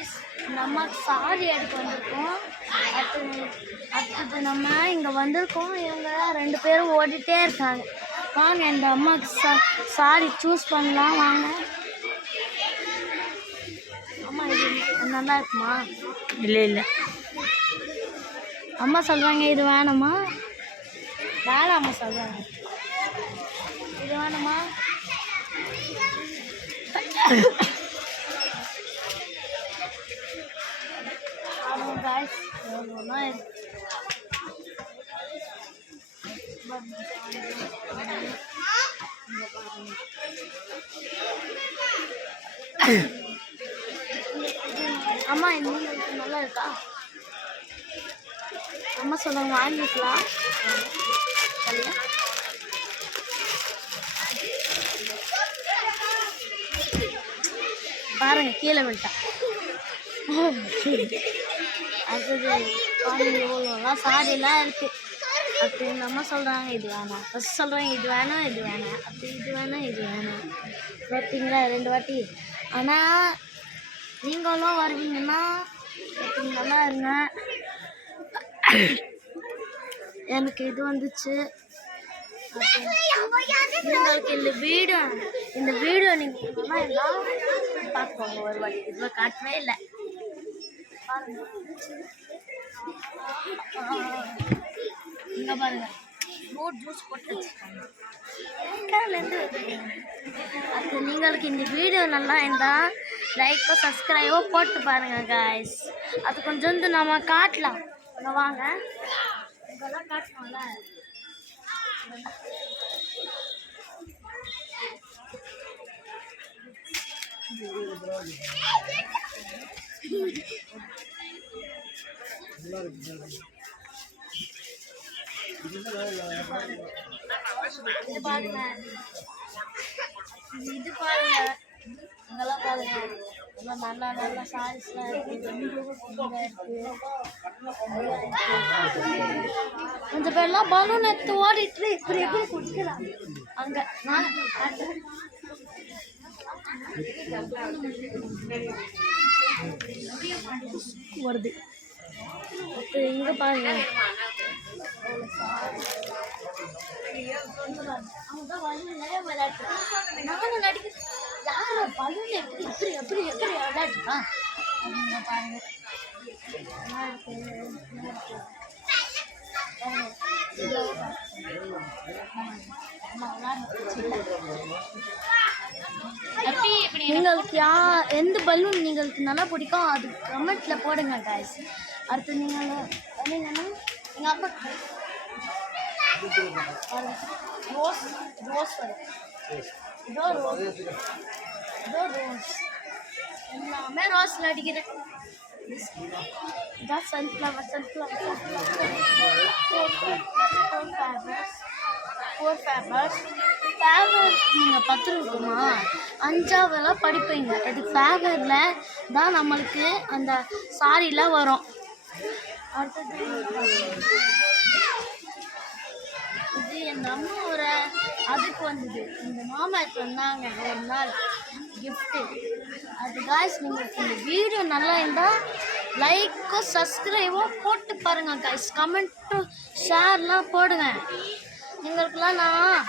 Guys நம்ம sorry எடுக்க வந்திருக்கோம். அடுத்து நம்ம இங்கே வந்திருக்கோம். இவங்க ரெண்டு பேரும் ஓடிட்டே இருக்காங்க. வாங்க இந்த அம்மாவுக்கு சாரி சூஸ் பண்ணலாம் வாங்க. அம்மா இது நல்லா இருக்குமா? இல்லை இல்லை அம்மா சொல்கிறாங்க இது வேணுமா? வேணாம்மா சொல்கிறாங்க இது வேணுமா? guys அம்மா இந்த நல்லா இருக்கா? அம்மா சொல்லுங்க வாங்கிக்கலாம். பாருங்க கீழே விட்டா. அடுத்தது இவ்வளோலாம் சாரியெல்லாம் இருக்குது. அப்படி எங்கள் அம்மா சொல்கிறாங்க இது வேணாம், ஃபஸ்ட் சொல்கிறாங்க இது வேணாம் இது வேணாம், அப்படி இது வேணாம் இது வேணாம். பார்த்தீங்களா 2 வாட்டி. ஆனால் நீங்களும் வருவீங்கன்னா நல்லா இருங்க. எனக்கு இது வந்துச்சு. உங்களுக்கு இந்த வீடியோ நீங்கள் பார்த்துக்கோங்க ஒரு வாட்டி. இதுவே காட்டவே இல்லை. இங்கே பாருங்க ஃப்ரூட் ஜூஸ் போட்டு வச்சுருக்காங்க. அது நீங்களுக்கு இந்த வீடியோ நல்லா இருந்தால் லைக்கோ சப்ஸ்கிரைபோ போட்டு பாருங்கள் காய்ஸ். அது கொஞ்சம் நம்ம காட்டலாம். அங்கே வாங்க இதெல்லாம் காட்டணும்ல. இது பாருங்க அங்கெல்லாம் பாருங்க நல்லா நல்லா சாரீஸ்லாம் இருக்கு. கொஞ்சம் பேர்லாம் பலூன் எடுத்து ஓடிட்டு இப்படி எப்படி குடிக்கிறாங்க அங்கே. வருது இங்கே பாருங்க. நானும் நடிக்க யார பலூன் எப்படி எப்படி எப்படி எப்படி விளையாட்டுக்கா பாருங்க. உங்களுக்கு எந்த பலூன் உங்களுக்கு நல்லா பிடிக்கும் அது கமெண்ட்ல போடுங்க காய்ஸ். அடுத்து நீங்கள் என்னன்னா எங்கள் அப்பா ரோஸ் ரோஸ் இதோ ரோஸ் எல்லாமே ரோஸில் அடிக்கிறேன். இதான் சன்ஃப்ளவர் 4 ஃபேபர்ஸ். ஃபேவர் நீங்கள் 10 இருக்குமா 5ஆவதெல்லாம் படிப்பீங்க. அது ஃபேவரில் தான் நம்மளுக்கு அந்த சாரிலாம் வரும். அடுத்தது இது எங்கள் அம்மாவோட அதுக்கு வந்தது. இந்த மாமாவுக்கு வந்தாங்க ஒரு நாள் கிஃப்ட்டு. அது காய்ஸ் நீங்கள் இந்த வீடியோ நல்லா இருந்தால் லைக்கோ சப்ஸ்கிரைபோ போட்டு பாருங்கள் காய்ஸ். கமெண்ட்டும் ஷேர்லாம் போடுங்க. எங்களுக்கெல்லாம் நான்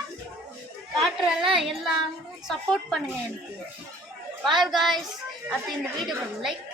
காட்டுறேன்ல எல்லாம் சப்போர்ட் பண்ணுங்கள் எனக்கு. Bye guys. அடுத்து இந்த வீடியோக்கு லைக்